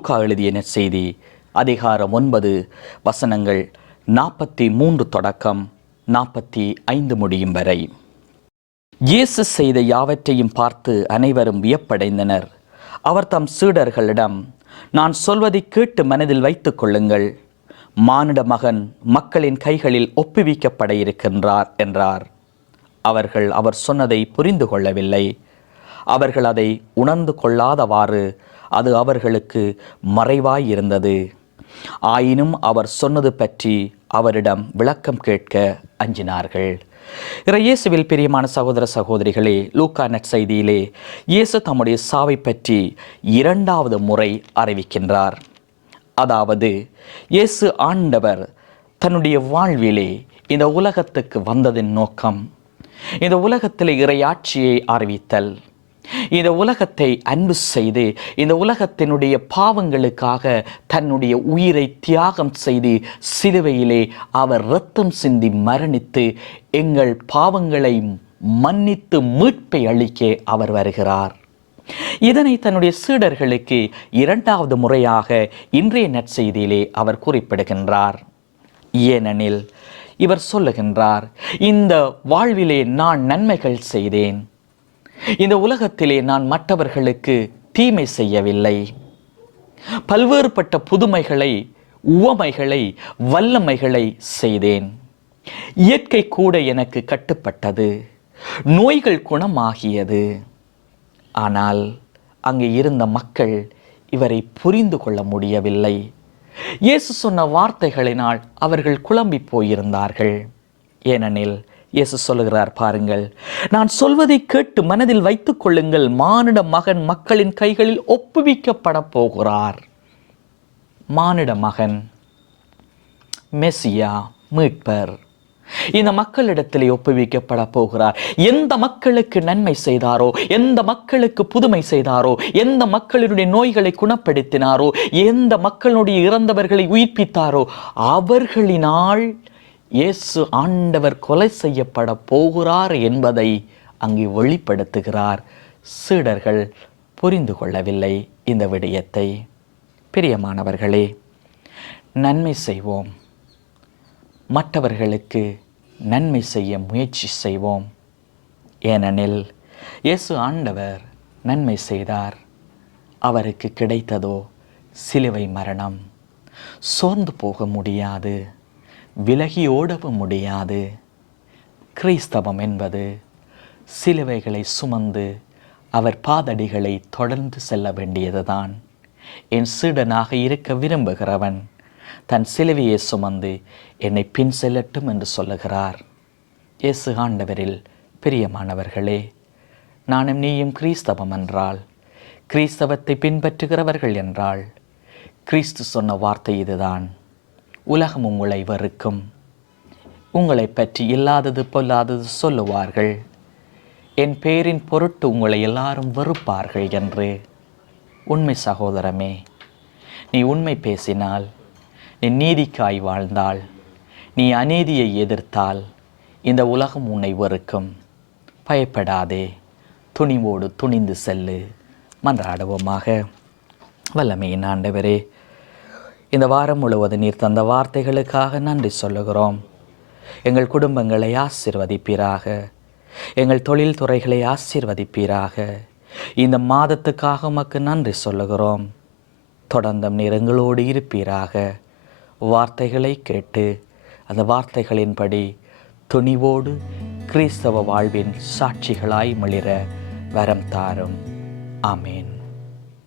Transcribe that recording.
லூக்கா எழுதிய நற்செய்தி அதிகாரம் ஒன்பது வசனங்கள் நாற்பத்தி மூன்று தொடக்கம் நாற்பத்தி ஐந்து முடியும் வரை. இயேசு செய்த யாவற்றையும் பார்த்து அனைவரும் வியப்படைந்தனர். அவர் தம் சீடர்களிடம் நான் சொல்வதை கேட்டு மனதில் வைத்துக் கொள்ளுங்கள். மானிட மகன் மக்களின் கைகளில் ஒப்புவிக்கப்பட இருக்கின்றார் என்றார். அவர்கள் அவர் சொன்னதை புரிந்து கொள்ளவில்லை. அவர்கள் அதை உணர்ந்து கொள்ளாதவாறு அது அவர்களுக்கு மறைவாயிருந்தது. ஆயினும் அவர் சொன்னது பற்றி அவரிடம் விளக்கம் கேட்க அஞ்சினார்கள். இறையேசுவில் பிரியமான சகோதர சகோதரிகளே லூக்கா நற்செய்தியிலே இயேசு தம்முடைய சாவை பற்றி இரண்டாவது முறை அறிவிக்கின்றார். அதாவது இயேசு ஆண்டவர் தன்னுடைய வாழ்விலே இந்த உலகத்துக்கு வந்ததின் நோக்கம் இந்த உலகத்தில் இறையாட்சியை அறிவித்தல். இந்த உலகத்தை அன்பு செய்து இந்த உலகத்தினுடைய பாவங்களுக்காக தன்னுடைய உயிரை தியாகம் செய்து சிலுவையிலே அவர் ரத்தம் சிந்தி மரணித்து எங்கள் பாவங்களை மன்னித்து மீட்பை அளிக்க அவர் வருகிறார். இதனை தன்னுடைய சீடர்களுக்கு இரண்டாவது முறையாக இன்றைய நற்செய்தியிலே அவர் குறிப்பிடுகின்றார். ஏனெனில் இவர் சொல்லுகின்றார் இந்த வாழ்விலே நான் நன்மைகள் செய்தேன். இந்த உலகத்திலே நான் மற்றவர்களுக்கு தீமை செய்யவில்லை. பல்வேறுபட்ட புதுமைகளை உவமைகளை வல்லமைகளை செய்தேன். இயற்கை கூட எனக்கு கட்டுப்பட்டது. நோய்கள் குணமாகியது. ஆனால் அங்கே இருந்த மக்கள் இவரை புரிந்து கொள்ள முடியவில்லை. இயேசு சொன்ன வார்த்தைகளினால் அவர்கள் குழம்பி போயிருந்தார்கள். ஏனெனில் இயேசு சொல்லுகிறார் பாருங்கள். நான் சொல்வதை கேட்டு மனதில் வைத்துக் கொள்ளுங்கள் மானிட மகன் மக்களின் கைகளில் ஒப்புவிக்கப்பட போகிறார். மானிட மகன் மெசியா மீட்பர் இந்த மக்களிடத்திலே ஒப்புவிக்கப்பட போகிறார். எந்த மக்களுக்கு நன்மை செய்தாரோ எந்த மக்களுக்கு புதுமை செய்தாரோ எந்த மக்களினுடைய நோய்களை குணப்படுத்தினாரோ எந்த மக்களுடைய இறந்தவர்களை உயிர்ப்பித்தாரோ அவர்களினால் இயேசு ஆண்டவர் கொலை செய்யப்பட போகிறார் என்பதை அங்கே வெளிப்படுத்துகிறார். சீடர்கள் புரிந்து கொள்ளவில்லை இந்த விடயத்தை. பிரியமானவர்களே நன்மை செய்வோம். மற்றவர்களுக்கு நன்மை செய்ய முயற்சி செய்வோம். ஏனெனில் இயேசு ஆண்டவர் நன்மை செய்தார். அவருக்கு கிடைத்ததோ சிலுவை மரணம். சோர்ந்து போக முடியாது. விலகி ஓடவும் முடியாது கிறிஸ்தவம் என்பது சிலுவைகளை சுமந்து அவர் பாதடிகளை தொடர்ந்து செல்ல வேண்டியதுதான். என் சீடனாக இருக்க விரும்புகிறவன் தன் சிலுவையை சுமந்து என்னை பின் செல்லட்டும் என்று சொல்லுகிறார். இயேசு ஆண்டவரில் பிரியமானவர்களே நானும் நீயும் கிறிஸ்தவம் என்றால் கிறிஸ்தவத்தை பின்பற்றுகிறவர்கள் என்றால் கிறிஸ்து சொன்ன வார்த்தை இதுதான். உலகம் உங்களை வறுக்கும் உங்களை பற்றி இல்லாதது பொல்லாதது சொல்லுவார்கள். என் பேரின் பொருட்டு உங்களை எல்லாரும் வெறுப்பார்கள் என்று. உண்மை சகோதரமே நீ உண்மை பேசினால் நீ நீதிக்காய் வாழ்ந்தால் நீ அநீதியை எதிர்த்தால் இந்த உலகம் உன்னை வெறுக்கும். பயப்படாதே துணிவோடு துணிந்து செல்லு. மன்றாடுவோமாக. வல்லமையின் ஆண்டவரே இந்த வாரம் முழுவதும் நீர் தந்த வார்த்தைகளுக்காக நன்றி சொல்லுகிறோம். எங்கள் குடும்பங்களை ஆசிர்வதிப்பீராக. எங்கள் தொழில் துறைகளை ஆசிர்வதிப்பீராக. இந்த மாதத்துக்காக உமக்கு நன்றி சொல்லுகிறோம். தொடர்ந்தும் நீர் எங்களோடு இருப்பீராக. வார்த்தைகளை கேட்டு அந்த வார்த்தைகளின்படி துணிவோடு கிறிஸ்தவ வாழ்வின் சாட்சிகளாய் மிளிர வரம் தாரும். ஆமேன்.